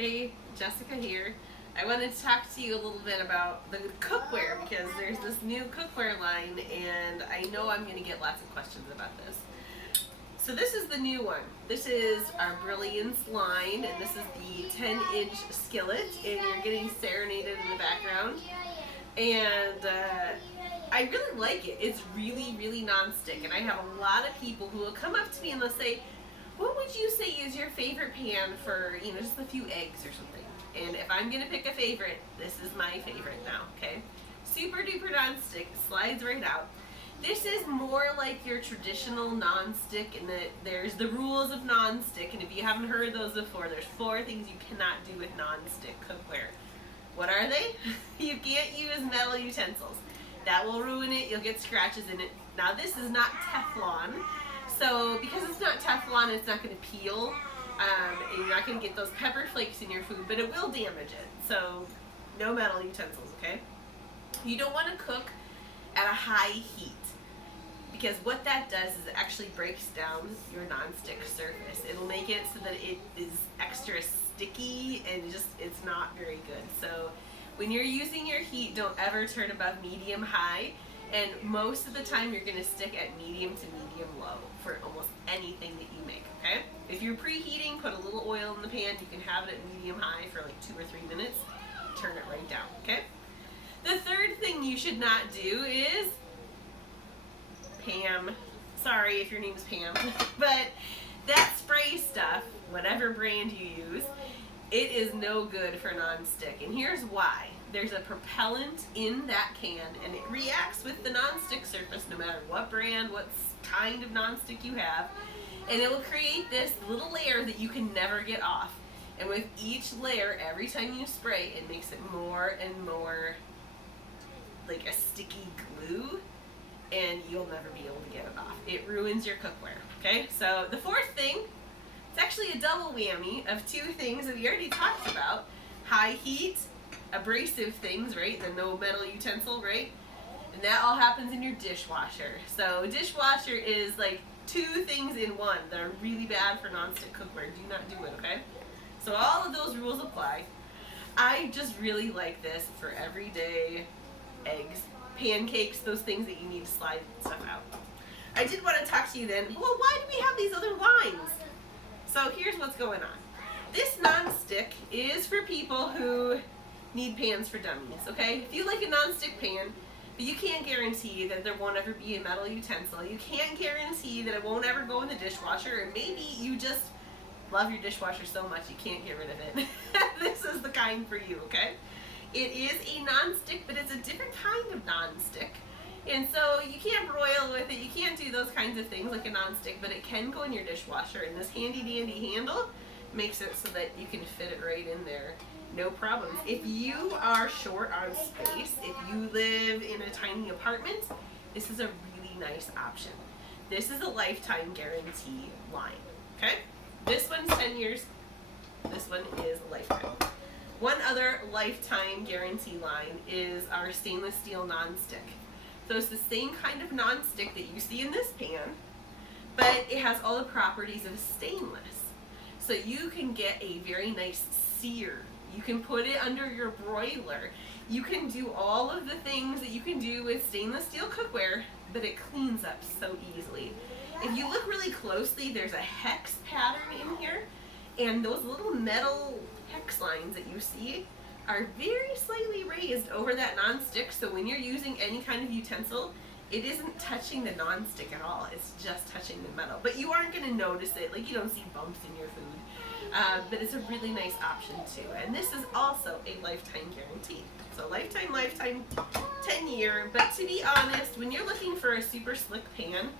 Hey, Jessica here. I wanted to talk to you a little bit about the cookware because there's this new cookware line and I know I'm going to get lots of questions about this. So this is the new one. This is our Brilliance line and this is the 10-inch skillet and you're getting serenaded in the background. And I really like it. It's really, really non-stick and I have a lot of people who will come up to me and they'll say, what would you say is your favorite pan for, just a few eggs or something? And if I'm going to pick a favorite, this is my favorite now, okay? Super duper non-stick, slides right out. This is more like your traditional non-stick in that there's the rules of non-stick, and if you haven't heard those before, there's 4 things you cannot do with non-stick cookware. What are they? You can't use metal utensils. That will ruin it, you'll get scratches in it. Now this is not Teflon. So because it's not Teflon, it's not going to peel, and you're not going to get those pepper flakes in your food, but it will damage it. So no metal utensils, okay? You don't want to cook at a high heat because what that does is it actually breaks down your nonstick surface. It'll make it so that it is extra sticky and it's not very good. So when you're using your heat, don't ever turn above medium high. And most of the time you're going to stick at medium to medium low for almost anything that you make, okay? If you're preheating, put a little oil in the pan. You can have it at medium high for like 2 or 3 minutes. Turn it right down, okay? The third thing you should not do is Pam. Sorry if your name is Pam, but that spray stuff, whatever brand you use, it is no good for nonstick. And here's why. There's a propellant in that can and it reacts with the nonstick surface no matter what brand, what kind of nonstick you have, and it will create this little layer that you can never get off. And with each layer, every time you spray, it makes it more and more like a sticky glue and you'll never be able to get it off. It ruins your cookware, okay? So the fourth thing, it's actually a double whammy of 2 things that we already talked about. High heat, abrasive things, right? The no metal utensil, right? And that all happens in your dishwasher. So dishwasher is like 2 things in one that are really bad for nonstick cookware. Do not do it, okay? So all of those rules apply. I just really like this for everyday eggs, pancakes, those things that you need to slide stuff out. I did want to talk to you then, well, why do we have these other lines? So here's what's going on. This nonstick is for people who need pans for dummies, okay? If you like a nonstick pan, but you can't guarantee that there won't ever be a metal utensil, you can't guarantee that it won't ever go in the dishwasher, and maybe you just love your dishwasher so much you can't get rid of it. This is the kind for you, okay? It is a nonstick, but it's a different kind of nonstick. And so you can't broil with it, you can't do those kinds of things like a nonstick, but it can go in your dishwasher, and this handy dandy handle makes it so that you can fit it right in there. No problems. If you are short on space, if you live in a tiny apartment, this is a really nice option. This is a lifetime guarantee line, okay? This one's 10 years, this one is a lifetime. One other lifetime guarantee line is our stainless steel nonstick. So it's the same kind of nonstick that you see in this pan, but it has all the properties of stainless. So you can get a very nice sear. You can put it under your broiler. You can do all of the things that you can do with stainless steel cookware, but it cleans up so easily. If you look really closely, there's a hex pattern in here, and those little metal hex lines that you see are very slightly raised over that nonstick, so when you're using any kind of utensil, it isn't touching the nonstick at all. It's just touching the metal. But you aren't going to notice it, like you don't see bumps in your food. But it's a really nice option too. And this is also a lifetime guarantee. So lifetime, 10 year. But to be honest, when you're looking for a super slick pan,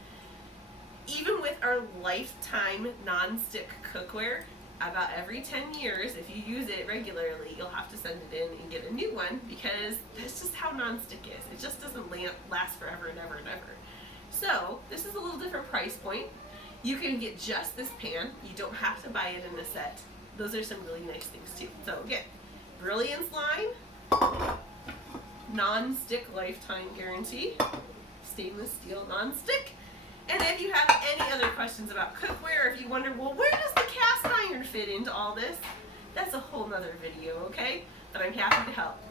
even with our lifetime non-stick cookware, about every 10 years, if you use it regularly, you'll have to send it in and get a new one because that's just how non-stick is. It just doesn't last forever and ever and ever. So this is a little different price point. You can get just this pan. You don't have to buy it in a set. Those are some really nice things too. So again, Brilliance line, non-stick lifetime guarantee, stainless steel non-stick. And if you have any other questions about cookware, if you wonder, well, where does the cast iron fit into all this? That's that's a whole nother video, okay? But I'm happy to help.